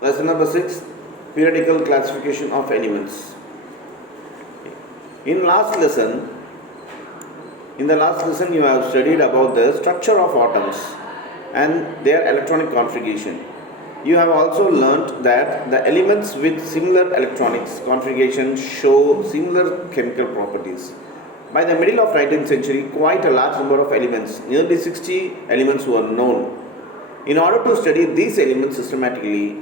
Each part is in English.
Lesson number 6, periodical classification of elements. In the last lesson you have studied about the structure of atoms and their electronic configuration. You have also learnt that the elements with similar electronics configuration show similar chemical properties. By the middle of 19th century, quite a large number of elements, nearly 60 elements were known. In order to study these elements systematically,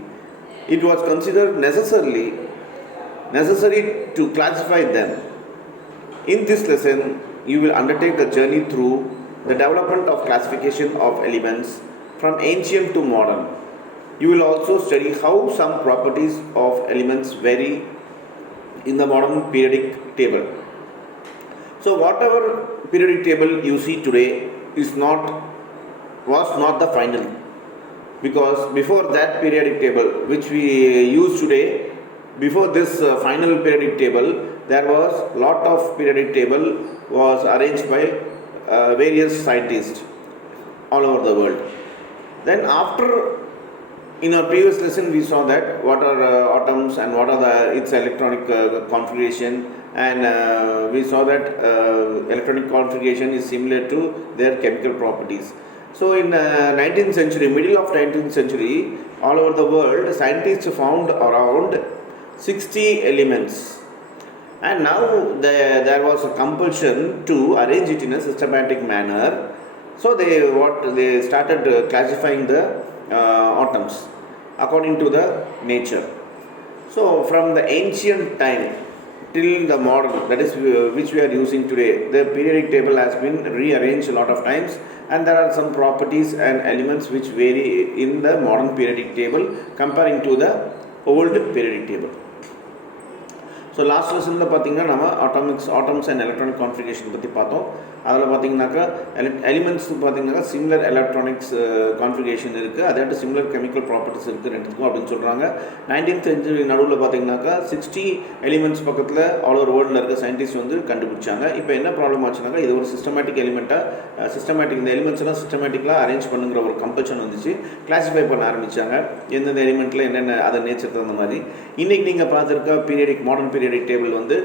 it was considered necessary to classify them. In this lesson, you will undertake a journey through the development of classification of elements from ancient to modern. You will also study how some properties of elements vary in the modern periodic table. So whatever periodic table you see today was not the final, because before that periodic table which we use today, before this final periodic table, there was lot of periodic table was arranged by various scientists all over the world. Then after, in our previous lesson we saw that what are atoms and what are its electronic configuration, and we saw that electronic configuration is similar to their chemical properties. So in 19th century, middle of 19th century, all over the world, scientists found around 60 elements, and now there was a compulsion to arrange it in a systematic manner. So they started classifying the atoms according to the nature. So from the ancient time till the modern, that is which we are using today, the periodic table has been rearranged a lot of times, and there are some properties and elements which vary in the modern periodic table comparing to the old periodic table. So last lesson பார்த்தீங்கன்னா நம்ம atoms and electronic configuration பற்றி பார்த்தோம். அதில் பார்த்தீங்கன்னாக்கா elements பார்த்தீங்கன்னா similar electronics configuration இருக்குது, அதாவது similar chemical properties இருக்குது ரெண்டுக்கும் அப்படின்னு சொல்கிறாங்க. 19th century நடுவில் பார்த்தீங்கன்னாக்கா 60 எலிமெண்ட்ஸ் பக்கத்தில் ஆல் ஓவர் வேர்ல்டில் இருக்க சயின்டிஸ்ட் வந்து கண்டுபிடிச்சாங்க. இப்போ என்ன ப்ராப்ளம் ஆச்சுனாக்கா, இது ஒரு சிஸ்டமேட்டிக் இந்த எலிமெண்ட்ஸ்லாம் சிஸ்டமேட்டிக்கலாக அரேஞ்ச் பண்ணுங்கிற ஒரு கம்பல்ஷன் வந்துச்சு. கிளாஸிஃபை பண்ண ஆரம்பித்தாங்க எந்தெந்த எலிமெண்ட்டில் என்னென்ன அதை நேச்சர் தகுந்த மாதிரி. இன்றைக்கி நீங்கள் பார்த்துருக்க மாடர்ன் பீரியடிக் டேபிள் வந்து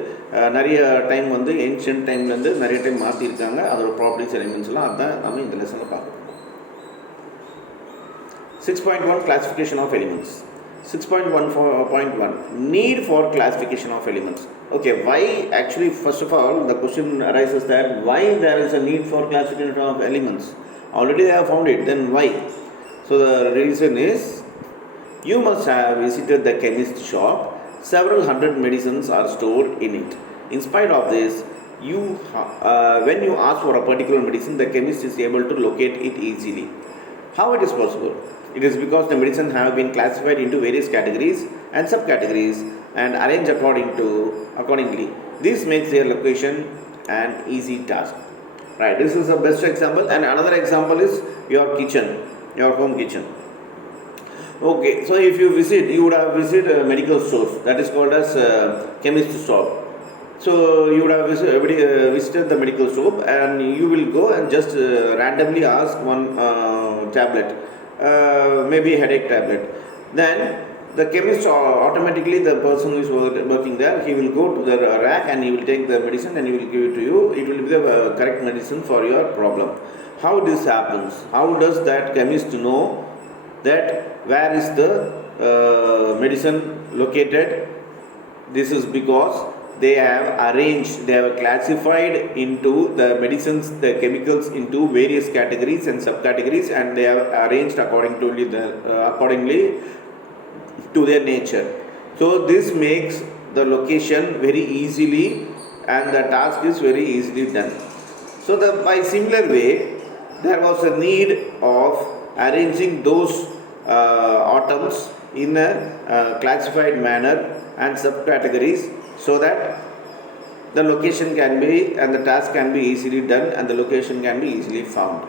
நிறைய டைம் வந்து ஏன்ஷியன்ட் டைம்லேருந்து நிறைய டைம் மாற்றிருக்காங்க. அதோட ப்ராப்பர்ட்டிஸ் எலிமெண்ட்ஸ்லாம் அதான் நம்ம இந்த லெசனில் பார்க்கணும். 6.1 Classification of elements. 6.1 Need for classification of elements. Okay, why actually, first of all, the question arises that why there is a need for classification of elements? Already they have found it, then why? So the reason is, you must have visited the chemist shop. Several hundred medicines are stored in it. In spite of this, when you ask for a particular medicine, the chemist is able to locate it easily. How it is possible? It is because the medicine have been classified into various categories and subcategories and arranged accordingly. This makes their location an easy task. Right, this is the best example. And another example is your home kitchen. Okay, so if you would have visited a medical store that is called as chemist shop. So you would have visited the medical shop, and you will go and just randomly ask one tablet, maybe a headache tablet. Then the chemist automatically, the person who is working there, he will go to the rack and he will take the medicine and he will give it to you. It will be the correct medicine for your problem. How this happens? How does that chemist know that where is the medicine located? This is because they have classified into the medicines, the chemicals, into various categories and subcategories, and they have arranged accordingly to their nature. So this makes the location very easily, and the task is very easily done. So by similar way, there was a need of arranging those atoms in a classified manner and subcategories, so that the location can be, and the task can be easily done, and the location can be easily found.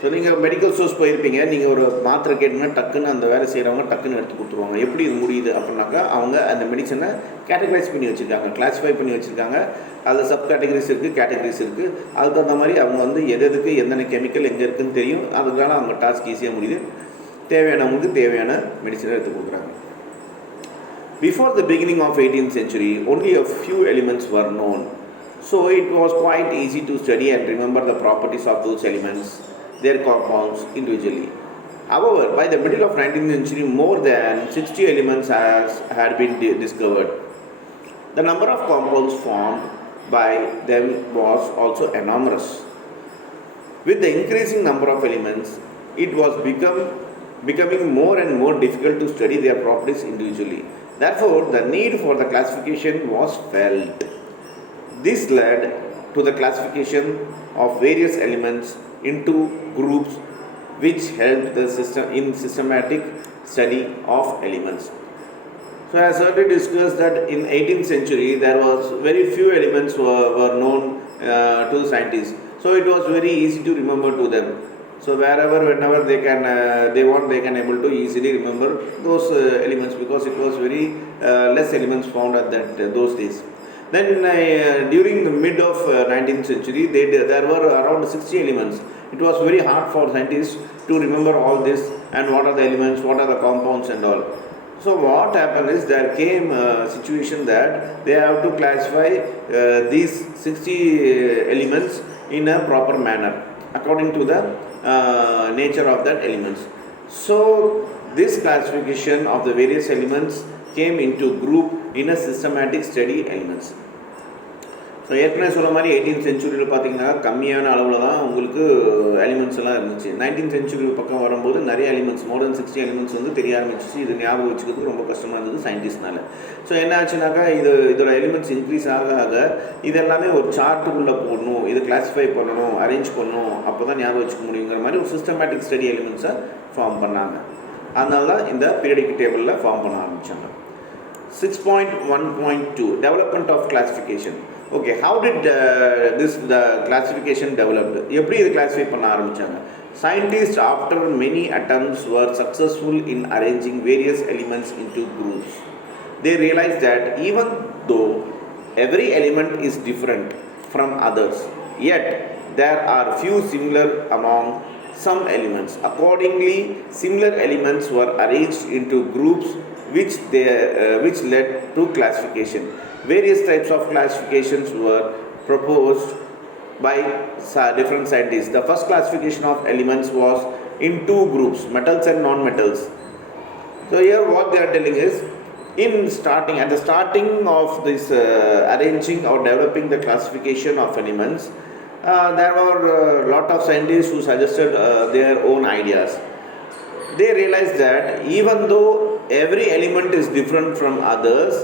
So நீங்கள் medical stores போயிருப்பீங்க, நீங்கள் ஒரு மாத்திரை கேட்டுனா டக்குன்னு அந்த வேலை செய்கிறவங்க டக்குன்னு எடுத்து கொடுத்துருவாங்க. எப்படி இது முடியுது அப்படின்னாக்கா, அவங்க அந்த மெடிசனை கேட்டகரைஸ் பண்ணி வச்சுருக்காங்க, கிளாஸிஃபை பண்ணி வச்சுருக்காங்க. அதில் சப் கேட்டகரிஸ் இருக்குது, கேட்டகரிஸ் இருக்குது. அதுக்கு தகுந்த மாதிரி அவங்க வந்து எதுக்கு எந்தெந்த கெமிக்கல் எங்கே இருக்குதுன்னு தெரியும். அதுக்கான அவங்க டாஸ்க் ஈஸியாக முடியுது. தேவையானவங்களுக்கு தேவையான மெடிசனை எடுத்து கொடுக்குறாங்க. Before the beginning of 18th century, only a few elements were known. So it was quite easy to study and remember the properties of those elements, their compounds individually. However, by the middle of 19th century, more than 60 elements had been discovered. The number of compounds formed by them was also enormous. With the increasing number of elements, it was becoming more and more difficult to study their properties individually. Therefore, the need for the classification was felt. This led to the classification of various elements into groups, which helped the systematic study of elements. So as already discussed that in 18th century there was very few elements were known to the scientists. So it was very easy to remember to them. So wherever, whenever they can able to easily remember those elements, because it was very less elements found at those days. Then during the mid of 19th century, there were around 60 elements. It was very hard for scientists to remember all this and what are the elements, what are the compounds and all. So what happened is there came a situation that they have to classify these 60 elements in a proper manner according to the nature of that elements. So this classification of the various elements came into group in a systematic study elements. So ஏற்கனவே சொல்ல மாதிரி 18th சென்ச்சுரியில் பார்த்திங்கன்னா கம்மியான அளவில் தான் உங்களுக்கு elements எல்லாம் இருந்துச்சு. 19th சென்ச்சுரி பக்கம் வரும்போது நிறைய எலிமெண்ட்ஸ், மோர் தென் 60 எலிமெண்ட்ஸ் வந்து தெரிய ஆரம்பிச்சிச்சு. இது ஞாபகம் வச்சுக்கிறதுக்கு ரொம்ப கஷ்டமாக இருந்தது சயின்டிஸ்ட்னால. ஸோ என்ன ஆச்சுனாக்கா இதோட எலிமெண்ட்ஸ் இன்க்ரீஸ் ஆக இது எல்லாமே ஒரு சார்ட்டுக்குள்ளே போடணும், இது கிளாஸிஃபை பண்ணணும், அரேஞ்ச் பண்ணணும், அப்போ தான் ஞாபகம் வச்சுக்க முடியுங்கிற மாதிரி ஒரு சிஸ்டமேட்டிக் ஸ்டடி எலிமெண்ட்ஸை ஃபார்ம் பண்ணாங்க. அதனால தான் இந்த பீரியடிக் டேபிளில் ஃபார்ம் பண்ண ஆரம்பித்தாங்க. 6.1.2 Development of Classification. Okay, how did the classification developed? எப்படி இது கிளாஸிஃபை பண்ண ஆரம்பித்தாங்க? Scientists after many attempts were successful in arranging various elements into groups. They realized that even though every element is different from others, yet there are few similar among some elements. Accordingly, similar elements were arranged into groups which led to classification. Various types of classifications were proposed by different scientists. The first classification of elements was in two groups, metals and non-metals. So here what they are telling is, at the starting of this arranging or developing the classification of elements, there were a lot of scientists who suggested their own ideas. They realized that even though every element is different from others,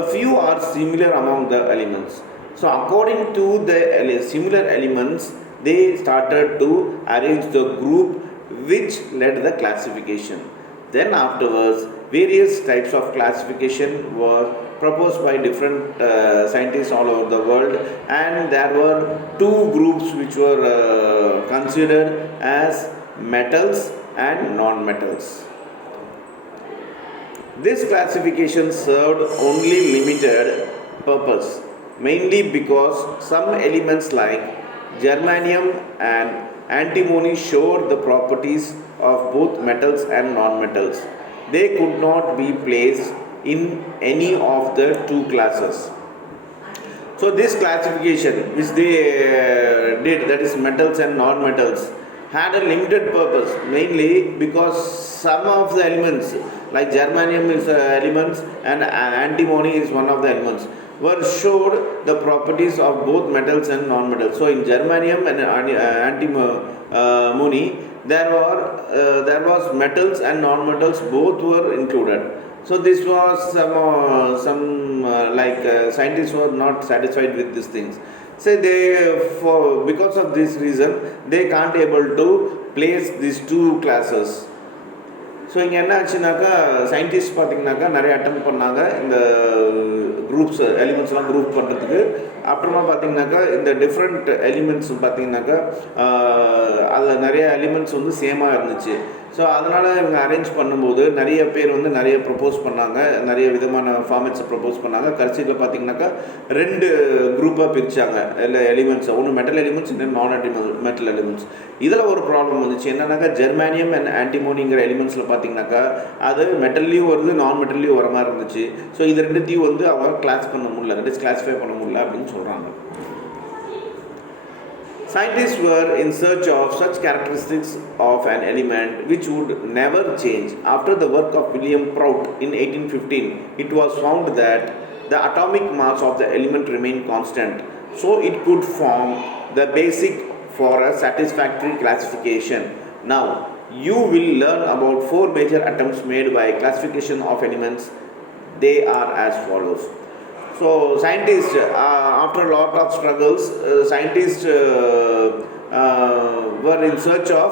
a few are similar among the elements. So according to the similar elements, they started to arrange the group which led the classification. Then afterwards, various types of classification were proposed by different scientists all over the world, and there were two groups which were considered as metals and non-metals. This classification served only limited purpose, mainly because some elements like germanium and antimony showed the properties of both metals and non-metals. They could not be placed in any of the two classes. So this classification which they did, that is metals and non-metals, had a limited purpose, mainly because some of the elements like germanium is elements and antimony is one of the elements, were showed the properties of both metals and non-metals. So in germanium and antimony there was metals and non-metals, both were included. So this was scientists were not satisfied with these things. So because of this reason they can't able to place these two classes. So இங்கே என்ன ஆச்சுனாக்கா scientist பார்த்திங்கனாக்கா நிறைய அட்டம் பண்ணாங்க இந்த groups எலிமெண்ட்ஸ்லாம் group பண்ணுறதுக்கு. அப்புறமா பார்த்தீங்கன்னாக்கா இந்த டிஃப்ரெண்ட் எலிமெண்ட்ஸ் பார்த்தீங்கன்னாக்கா அதில் நிறைய எலிமெண்ட்ஸ் வந்து சேமாக இருந்துச்சு. ஸோ அதனால் இவங்க அரேஞ்ச் பண்ணும்போது நிறைய பேர் வந்து நிறைய ப்ரப்போஸ் பண்ணாங்க, நிறைய விதமான ஃபார்மேட்ஸை ப்ரப்போஸ் பண்ணாங்க. கடைசியில் பார்த்தீங்கன்னாக்கா 2 குரூப்பாக பிரித்தாங்க இல்லை எலிமெண்ட்ஸை. ஒன்று மெட்டல் எலிமெண்ட்ஸ், இன்னும் மெட்டல் எலிமெண்ட்ஸ். இதில் ஒரு ப்ராப்ளம் வந்துச்சு என்னன்னாக்கா ஜெர்மானியம் அண்ட் ஆன்டிமோனிங்கிற எலிமெண்ட்ஸில் பார்த்தீங்கன்னாக்கா அது மெட்டல்லையும் வருது, நான் மெட்டல்லையும் வர மாதிரி இருந்துச்சு. ஸோ இது ரெண்டுத்தையும் வந்து அவங்க கிளாஸ் பண்ண முடியல, கிளாஸிஃபை பண்ண முடியல அப்படின்னு சொல்கிறாங்க. Scientists were in search of such characteristics of an element which would never change. After the work of William Prout in 1815, it was found that the atomic mass of the element remained constant, so it could form the basic for a satisfactory classification. Now, you will learn about 4 major attempts made by classification of elements. They are as follows. So scientists, after a lot of struggles, scientists were in search of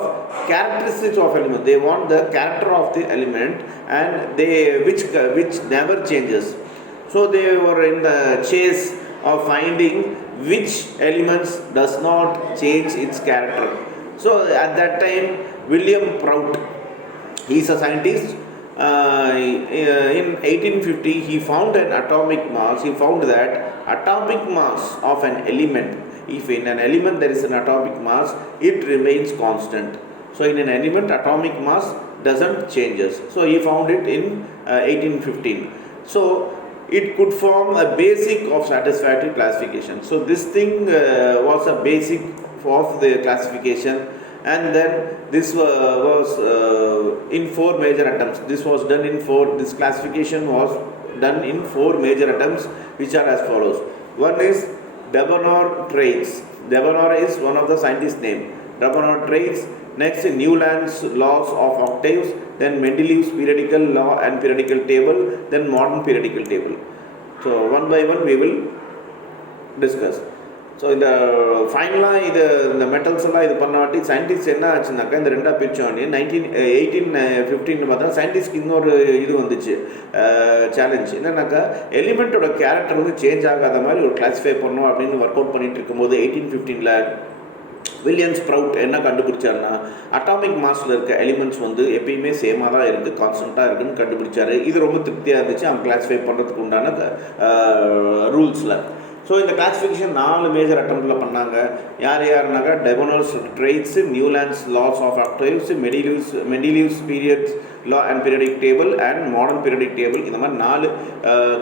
characteristics of element. They want the character of the element and which never changes. So they were in the chase of finding which elements does not change its character. So at that time, William Prout, he is a scientist. In 1850 he found an atomic mass. He found that atomic mass of an element, if in an element there is an atomic mass, it remains constant. So in an element atomic mass doesn't changes. So he found it in 1815. So it could form a basic of satisfactory classification. So this thing was a basic of the classification. And then this was in 4 major attempts. This was done in 4. This classification was done in 4 major attempts, which are as follows. One is Debonar traits. Debonar is one of the scientists' name. Debonar traits. Next, Newland's laws of octaves. Then Mendeleev's periodical law and periodical table. Then modern periodical table. So one by one we will discuss. So இந்த ஃபைனலாக இந்த metals எல்லாம் இது பண்ணாட்டி scientist என்ன ஆச்சுனாக்கா இந்த 2ஆக பிரித்தோடனே 1815 பார்த்தா சயின்டிஸ்ட்க்கு இன்னொரு இது வந்துச்சு சேலஞ்ச். என்னன்னாக்கா எலிமெண்ட்டோட கேரக்டர் வந்து சேஞ்ச் ஆகாத மாதிரி ஒரு கிளாஸிஃபை பண்ணணும் அப்படின்னு ஒர்க் அவுட் பண்ணிட்டு இருக்கும்போது 1815 வில்லியம்ஸ் ப்ரவுட் என்ன கண்டுபிடிச்சாருன்னா அட்டாமிக் மாஸில் இருக்க எலிமெண்ட்ஸ் வந்து எப்பயுமே சேமாக தான் இருக்குது, கான்ஸ்டண்ட்டாக இருக்குதுன்னு கண்டுபிடிச்சாரு. இது ரொம்ப திருப்தியாக இருந்துச்சு அவங்க கிளாஸிஃபை பண்ணுறதுக்கு உண்டான ரூல்ஸில். ஸோ இந்த கிளாஸிஃபிகேஷன் 4 மேஜர் அட்டம்ப்டில் பண்ணாங்க. யாருனாக்கா Dobereiner's traits, Newlands laws of octaves, Mendeleev's periods law and periodic table and modern periodic table. இந்த மாதிரி 4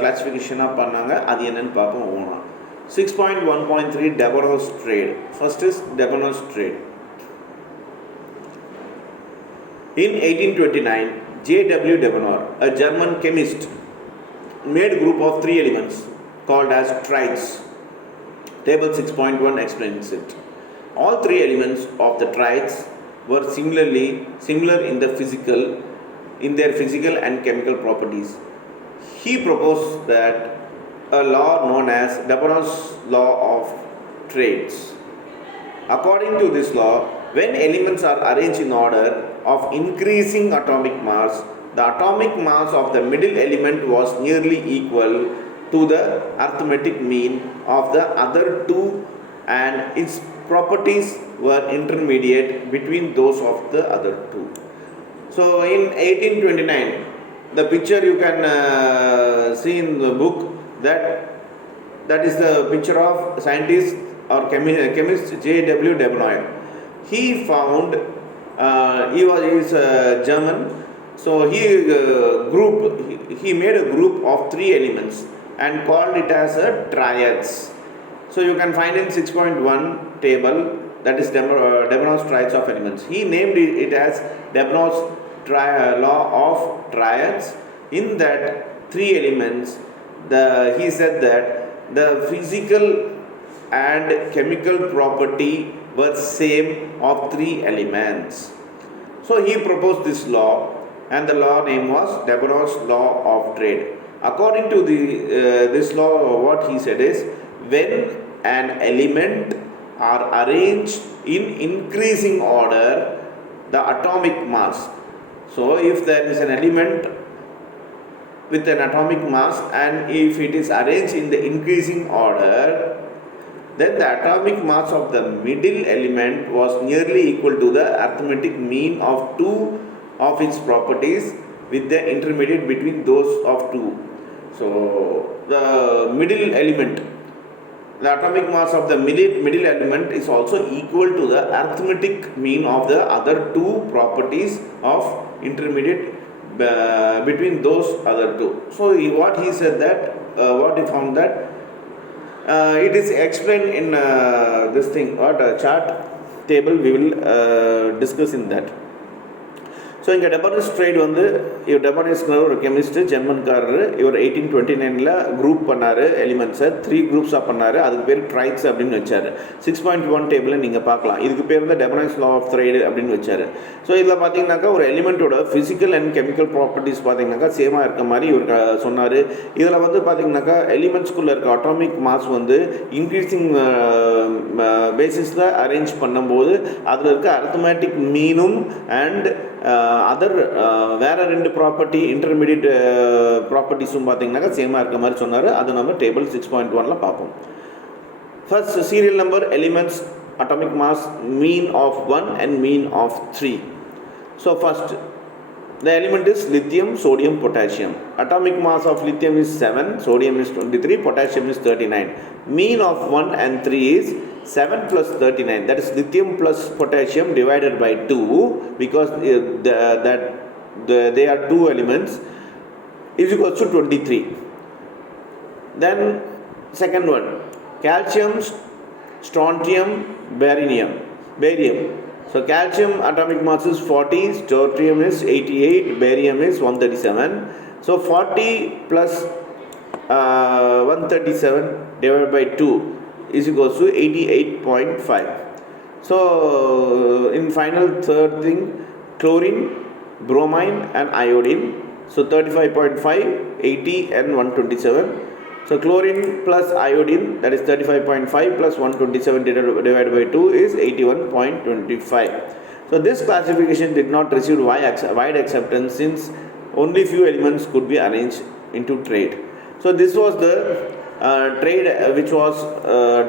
கிளாஸிஃபிகேஷனாக பண்ணாங்க. அது என்னென்னு பார்ப்போம் ஒவ்வொன்றா. 6.1.3 Debonor's trade. First is Debonor's trade. In 1829, J.W. Debonor, a German chemist, made a group of 3 elements called as triads. Table 6.1 explains it. All 3 elements of the triads were similar in their physical and chemical properties. He proposed that a law known as Debonor's law of trades. According to this law, when elements are arranged in order of increasing atomic mass, the atomic mass of the middle element was nearly equal to the arithmetic mean of the other 2 and its properties were intermediate between those of the other 2. So in 1829, the picture you can see in the book, that is the picture of scientist or chemist J.W. Debonor. He found he is German, so he made a group of 3 elements and called it as a triads. So you can find in 6.1 table, that is Debonor's triads of elements. He named it as Debonor's law of triads. In that 3 elements, he said that the physical and chemical property were same of 3 elements. So he proposed this law, and the law name was Debonor's law of trade. According to this law, what he said is, when an element are arranged in increasing order, the atomic mass. So if there is an element with an atomic mass and if it is arranged in the increasing order, then the atomic mass of the middle element was nearly equal to the arithmetic mean of two of its properties with the intermediate between those of two. So the middle element, the atomic mass of the middle element is also equal to the arithmetic mean of the other two properties of intermediate between those other two. So what he said that what he found that it is explained in this thing, what chart table we will discuss in that. So இங்கே டெபானிஸ் trade வந்து இவர் டெபானிஸ்ங்கிற ஒரு கெமிஸ்ட்டு ஜெர்மன்காரர். இவர் 1829 group பண்ணார் எலிமெண்ட்ஸை, 3 குரூப்ஸாக பண்ணார். அதுக்கு பேர் traits அப்படின்னு வச்சார். 6.1 டேபிளில் நீங்கள் பார்க்கலாம். இதுக்கு பேர் வந்து டெபானிஸ் லா ஆஃப் ட்ரேடு அப்படின்னு வச்சார். ஸோ இதில் பார்த்தீங்கன்னாக்கா ஒரு எலிமெண்ட்டோட ஃபிசிக்கல் அண்ட் கெமிக்கல் ப்ராப்பர்ட்டிஸ் பார்த்தீங்கன்னாக்கா சேமாக இருக்க மாதிரி இவர் சொன்னார். இதில் வந்து பார்த்தீங்கன்னாக்கா எலிமெண்ட்ஸ்குள்ளே இருக்க அட்டாமிக் மாஸ் வந்து இன்க்ரீஸிங் பேசிஸில் அரேஞ்ச் பண்ணும்போது அதில் இருக்க அரித்மேட்டிக் மீனும் அண்ட் அதர் வேறு 2 ப்ராப்பர்ட்டி இன்டர்மீடியட் ப்ராப்பர்ட்டிஸும் பார்த்தீங்கன்னாக்கா சேமாக இருக்க மாதிரி சொன்னார். அது நம்ம டேபிள் 6.1 பார்ப்போம். First serial number elements atomic mass mean of 1 and mean of 3. So first the element is lithium, sodium, potassium. Atomic mass of lithium is 7, sodium is 23, potassium is 39. Mean of 1 and 3 is 7 plus 39, that is lithium plus potassium divided by 2, because they are 2 elements, is equal to 23. Then second one, calcium, strontium, barium. So calcium atomic mass is 40, strontium is 88, barium is 137. So 40 plus 137 divided by 2 is equal to 88.5. So in final third thing, chlorine, bromine and iodine. So 35.5, 80 and 127. So chlorine plus iodine, that is 35.5 plus 127 divided by 2 is 81.25. So this classification did not receive wide acceptance since only few elements could be arranged into trade. So this was the trade which was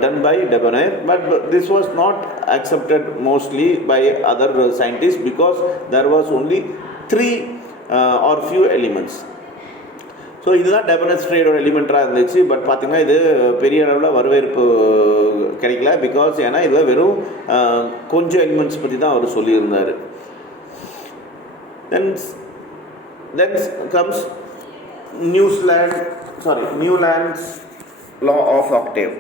done by Debonair, but this was not accepted mostly by other scientists because there was only 3 or few elements. So இதுதான் டெபனஸ் ட்ரேடோட எலிமெண்ட்டாக இருந்துச்சு. But பார்த்திங்கன்னா இது பெரிய அளவில் வரவேற்பு கிடைக்கல. Because ஏன்னா இதில் வெறும் கொஞ்சம் எலிமெண்ட்ஸ் பற்றி தான் அவர் சொல்லியிருந்தார். Then comes Newlands law of Octave.